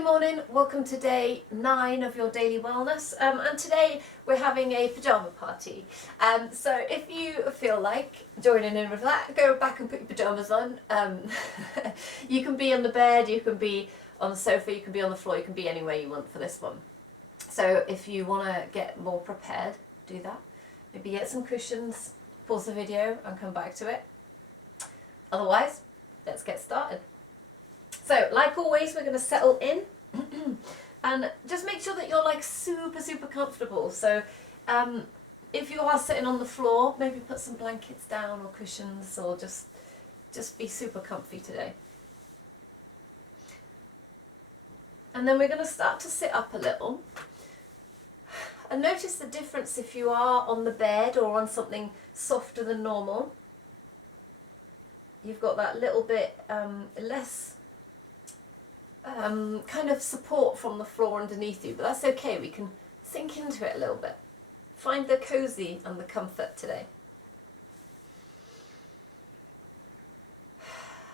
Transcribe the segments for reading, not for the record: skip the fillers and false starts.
Good morning, welcome to day 9 of your daily wellness, and today we're having a pyjama party. So if you feel like joining in with that, go back and put your pyjamas on. You can be on the bed, you can be on the sofa, you can be on the floor, you can be anywhere you want for this one. So if you want to get more prepared, do that. Maybe get some cushions, pause the video and come back to it. Otherwise, let's get started. So, like always, we're going to settle in and just make sure that you're like super comfortable. So, if you are sitting on the floor, maybe put some blankets down or cushions, or just be super comfy today. And then we're going to start to sit up a little. And notice the difference if you are on the bed or on something softer than normal. You've got that little bit less kind of support from the floor underneath you, but that's okay, we can sink into it a little bit. Find the cozy and the comfort today.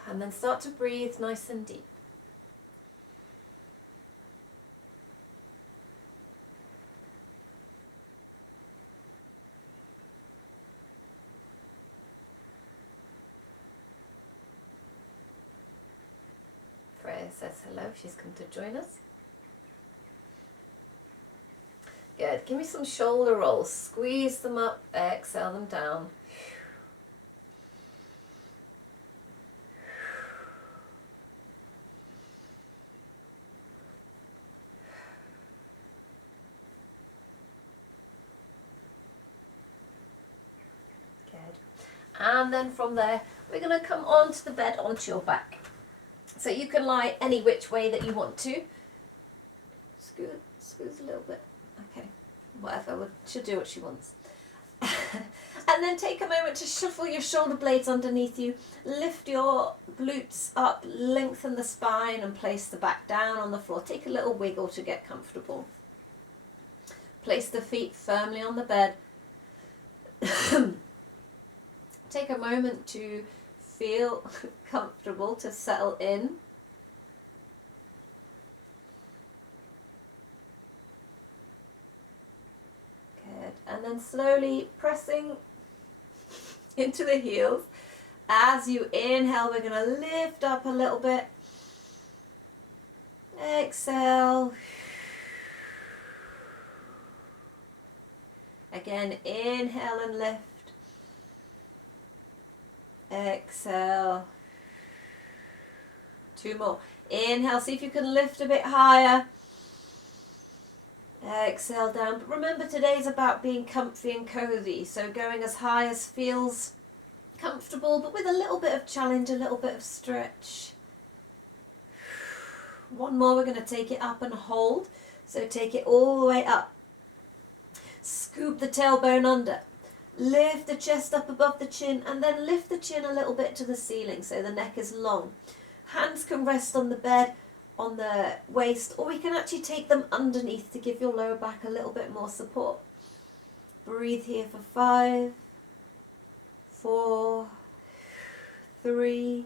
And then start to breathe nice and deep. Freya says hello, she's come to join us. Good, give me some shoulder rolls, squeeze them up, exhale them down. Good. And then from there, we're going to come onto the bed, onto your back. So you can lie any which way that you want to. Scoot a little bit. Okay, whatever, she'll do what she wants. And then take a moment to shuffle your shoulder blades underneath you. Lift your glutes up, lengthen the spine and place the back down on the floor. Take a little wiggle to get comfortable. Place the feet firmly on the bed. Take a moment to feel comfortable, to settle in. Good. And then slowly pressing into the heels. As you inhale, we're going to lift up a little bit. Exhale. Again, inhale and lift. Exhale. 2 more. Inhale, see if you can lift a bit higher. Exhale down. But remember, today's about being comfy and cozy, so going as high as feels comfortable, but with a little bit of challenge, a little bit of stretch. 1 more, we're going to take it up and hold. So take it all the way up. Scoop the tailbone under. Lift the chest up above the chin and then lift the chin a little bit to the ceiling so the neck is long. Hands can rest on the bed, on the waist, or we can actually take them underneath to give your lower back a little bit more support. Breathe here for 5, 4, 3,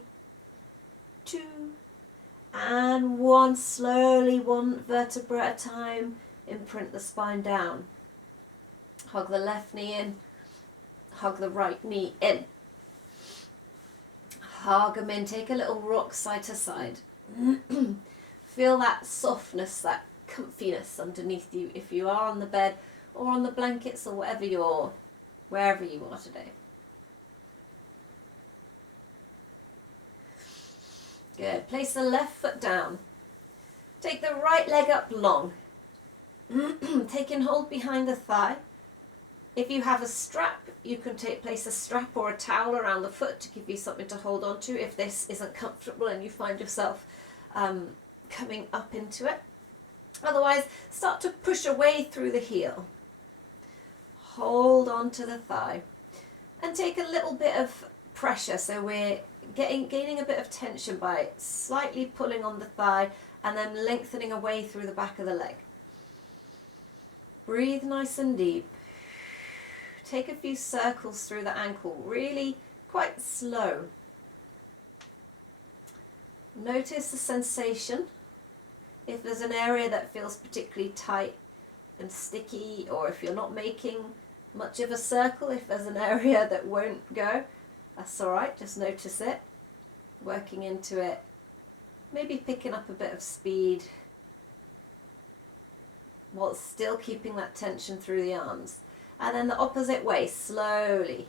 2, and 1. Slowly, 1 vertebra at a time, imprint the spine down. Hug the left knee in. Hug the right knee in. Hug them in. Take a little rock side to side. Feel that softness, that comfiness underneath you if you are on the bed or on the blankets or wherever you are today. Good. Place the left foot down. Take the right leg up long. Taking hold behind the thigh. If you have a strap, you can place a strap or a towel around the foot to give you something to hold on to if this isn't comfortable and you find yourself coming up into it. Otherwise, start to push away through the heel. Hold on to the thigh. And take a little bit of pressure, so we're gaining a bit of tension by slightly pulling on the thigh and then lengthening away through the back of the leg. Breathe nice and deep. Take a few circles through the ankle, really quite slow. Notice the sensation If there's an area that feels particularly tight and sticky, or if you're not making much of a circle, if there's an area that won't go, that's alright, just notice it, working into it, maybe picking up a bit of speed while still keeping that tension through the arms. And then the opposite way, slowly.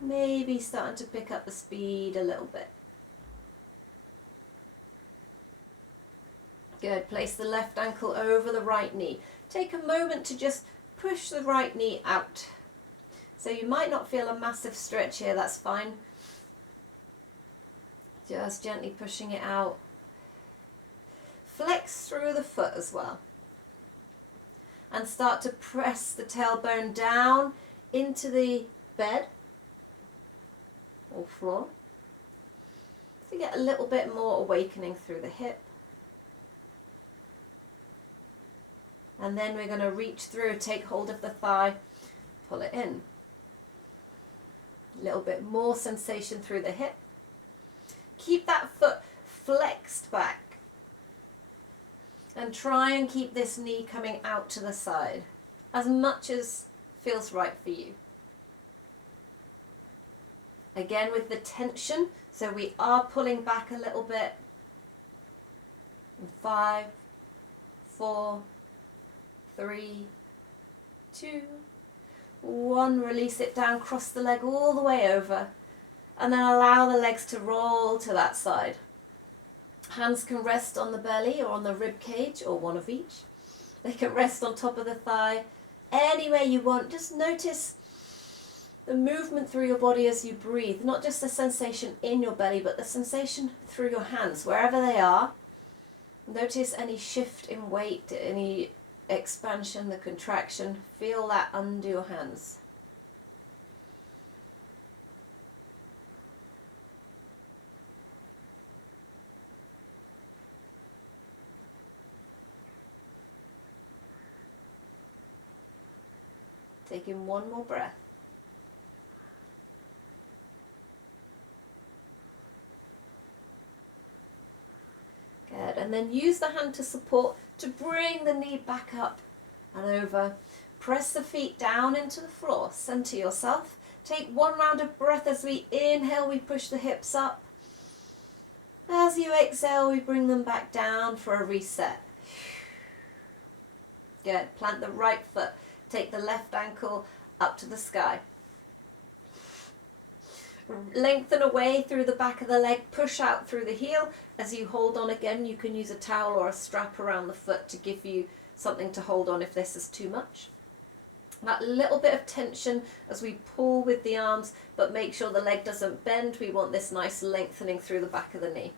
Maybe starting to pick up the speed a little bit. Good. Place the left ankle over the right knee. Take a moment to just push the right knee out. So you might not feel a massive stretch here, that's fine. Just gently pushing it out. Flex through the foot as well. And start to press the tailbone down into the bed or floor. To get a little bit more awakening through the hip. And then we're going to reach through, take hold of the thigh, pull it in. A little bit more sensation through the hip. Keep that foot flexed back. And try and keep this knee coming out to the side as much as feels right for you. Again with the tension, so we are pulling back a little bit. In 5, 4, 3, 2, 1. Release it down, cross the leg all the way over, and then allow the legs to roll to that side. Hands can rest on the belly or on the rib cage, or one of each. They can rest on top of the thigh, anywhere you want. Just notice the movement through your body as you breathe, not just the sensation in your belly, but the sensation through your hands, wherever they are. Notice any shift in weight, any expansion, the contraction. Feel that under your hands. Take in one more breath. Good. And then use the hand to support, to bring the knee back up and over. Press the feet down into the floor. Center yourself. Take one round of breath as we inhale, we push the hips up. As you exhale, we bring them back down for a reset. Good. Plant the right foot. Take the left ankle up to the sky. Lengthen away through the back of the leg, push out through the heel. As you hold on again, you can use a towel or a strap around the foot to give you something to hold on if this is too much. That little bit of tension as we pull with the arms, but make sure the leg doesn't bend. We want this nice lengthening through the back of the knee.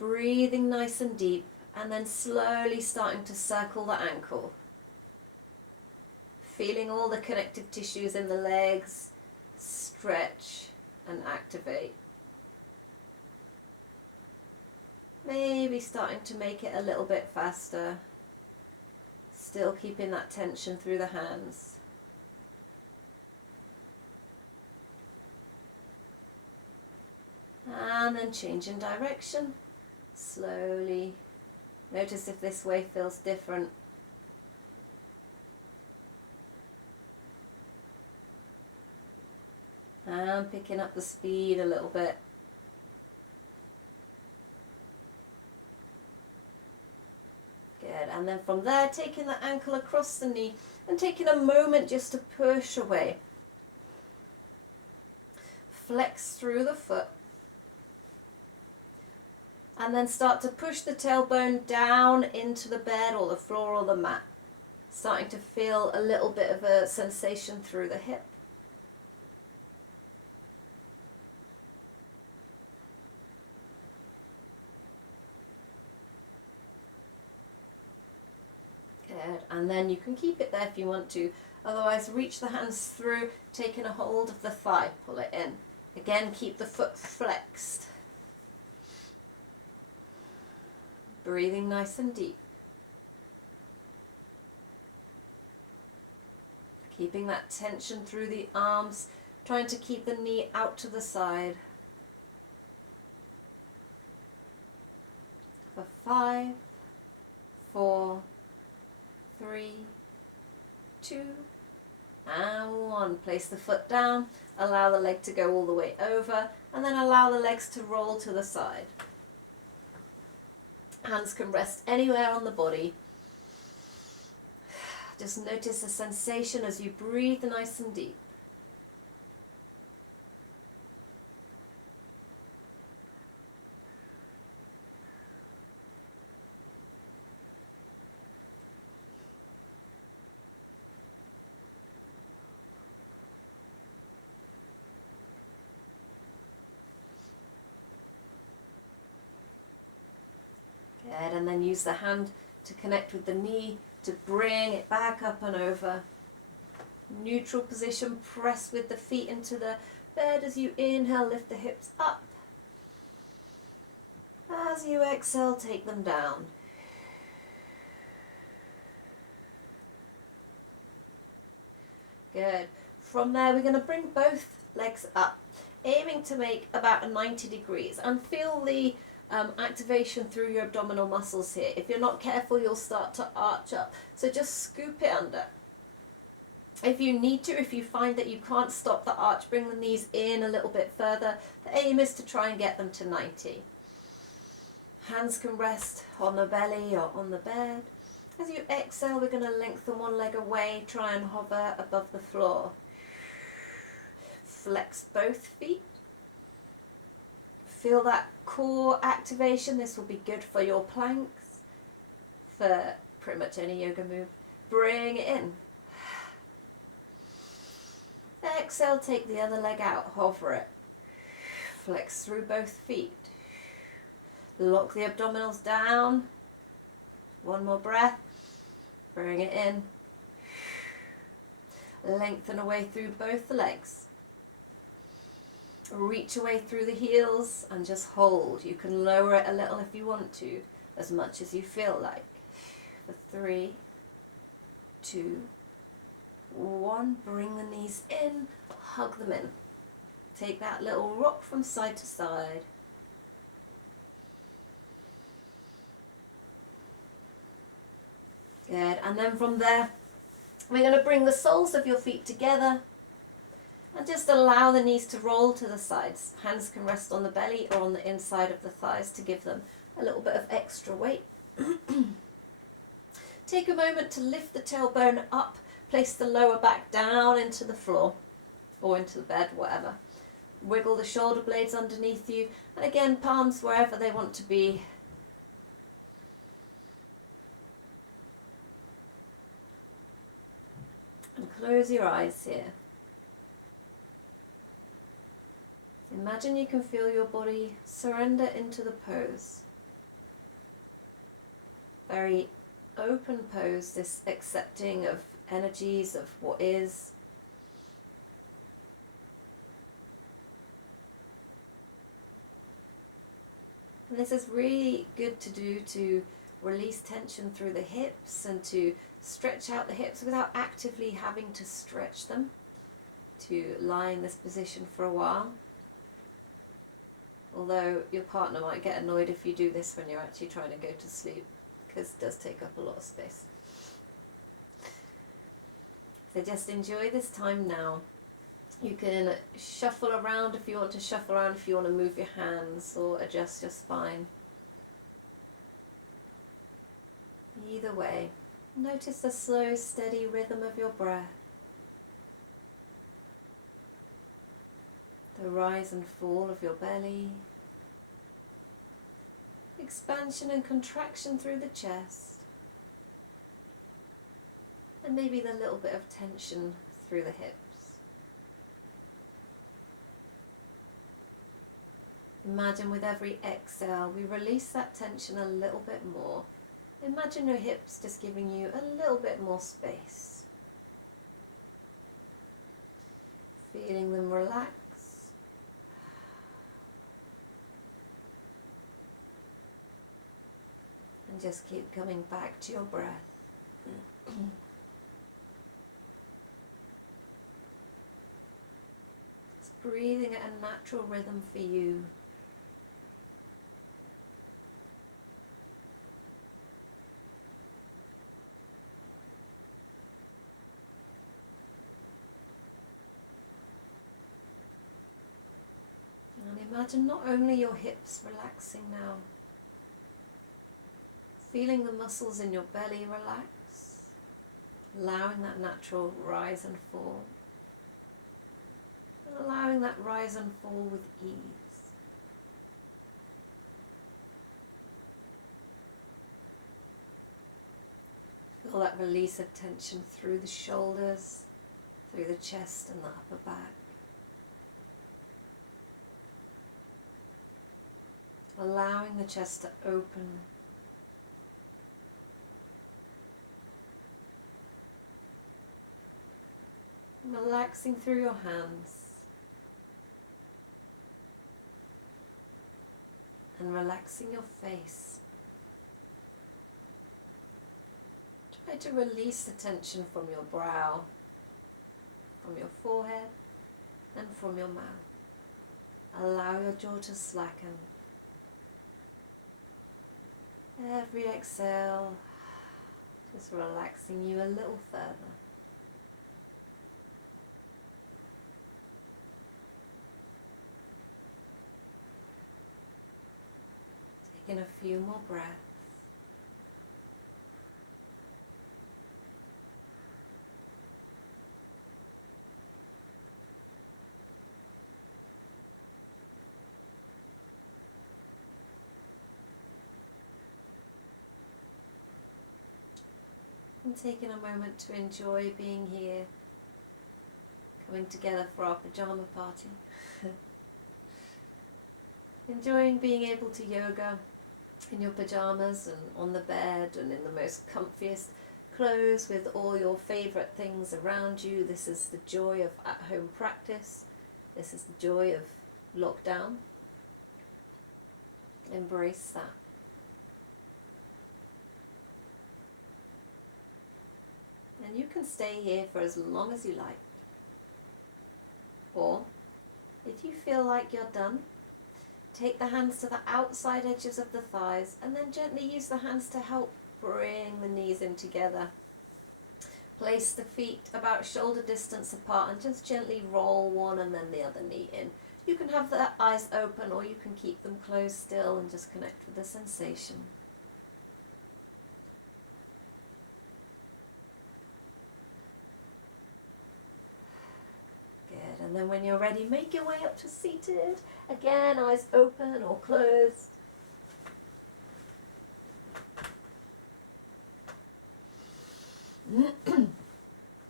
Breathing nice and deep, and then slowly starting to circle the ankle. Feeling all the connective tissues in the legs stretch and activate. Maybe starting to make it a little bit faster. Still keeping that tension through the hands. And then changing direction. Slowly. Notice if this way feels different. And picking up the speed a little bit. Good, and then from there, taking the ankle across the knee and taking a moment just to push away. Flex through the foot. And then start to push the tailbone down into the bed or the floor or the mat. Starting to feel a little bit of a sensation through the hip. And then you can keep it there if you want to. Otherwise, reach the hands through, taking a hold of the thigh, pull it in. Again, keep the foot flexed. Breathing nice and deep. Keeping that tension through the arms, trying to keep the knee out to the side. For 5, 4, 3, 2, and 1. Place the foot down, allow the leg to go all the way over, and then allow the legs to roll to the side. Hands can rest anywhere on the body. Just notice the sensation as you breathe nice and deep. Good, and then use the hand to connect with the knee to bring it back up and over. Neutral position, press with the feet into the bed as you inhale, lift the hips up. As you exhale, take them down. Good. From there, we're going to bring both legs up, aiming to make about a 90 degrees, and feel the activation through your abdominal muscles here. If you're not careful, you'll start to arch up. So just scoop it under. If you need to, if you find that you can't stop the arch, bring the knees in a little bit further. The aim is to try and get them to 90. Hands can rest on the belly or on the bed. As you exhale, we're going to lengthen one leg away, try and hover above the floor. Flex both feet. Feel that core activation. This will be good for your planks, for pretty much any yoga move. Bring it in. Exhale, take the other leg out, hover it. Flex through both feet. Lock the abdominals down. One more breath. Bring it in. Lengthen away through both the legs. Reach away through the heels and just hold. You can lower it a little if you want to, as much as you feel like. For 3, 2, 1. Bring the knees in, hug them in. Take that little rock from side to side. Good, and then from there, we're going to bring the soles of your feet together and just allow the knees to roll to the sides. Hands can rest on the belly or on the inside of the thighs to give them a little bit of extra weight. Take a moment to lift the tailbone up, place the lower back down into the floor or into the bed, whatever. Wiggle the shoulder blades underneath you, and again, palms wherever they want to be. And close your eyes here. Imagine you can feel your body surrender into the pose. Very open pose, this accepting of energies, of what is. And this is really good to do to release tension through the hips and to stretch out the hips without actively having to stretch them, to lie in this position for a while. Although your partner might get annoyed if you do this when you're actually trying to go to sleep, because it does take up a lot of space. So just enjoy this time now. You can shuffle around if you want to shuffle around, if you want to move your hands or adjust your spine. Either way, notice the slow, steady rhythm of your breath. The rise and fall of your belly. Expansion and contraction through the chest. And maybe the little bit of tension through the hips. Imagine with every exhale, we release that tension a little bit more. Imagine your hips just giving you a little bit more space. Feeling them relax. And just keep coming back to your breath. breathing at a natural rhythm for you. And imagine not only your hips relaxing now, feeling the muscles in your belly relax, allowing that natural rise and fall, and allowing that rise and fall with ease. Feel that release of tension through the shoulders, through the chest and the upper back. Allowing the chest to open. Relaxing through your hands. And relaxing your face. Try to release the tension from your brow, from your forehead, and from your mouth. Allow your jaw to slacken. Every exhale, just relaxing you a little further. Taking a few more breaths. And taking a moment to enjoy being here, coming together for our pyjama party. Enjoying being able to yoga in your pyjamas and on the bed and in the most comfiest clothes with all your favourite things around you. This is the joy of at-home practice. This is the joy of lockdown. Embrace that. And you can stay here for as long as you like. Or, if you feel like you're done, take the hands to the outside edges of the thighs and then gently use the hands to help bring the knees in together. Place the feet about shoulder distance apart and just gently roll one and then the other knee in. You can have the eyes open or you can keep them closed still and just connect with the sensation. Good, and then when you're ready, make your way up to seated. Again, eyes open or closed.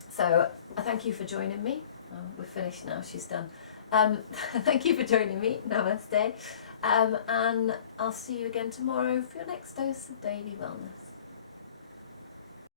So, thank you for joining me. We're finished now, she's done. Thank you for joining me. Namaste. And I'll see you again tomorrow for your next dose of daily wellness.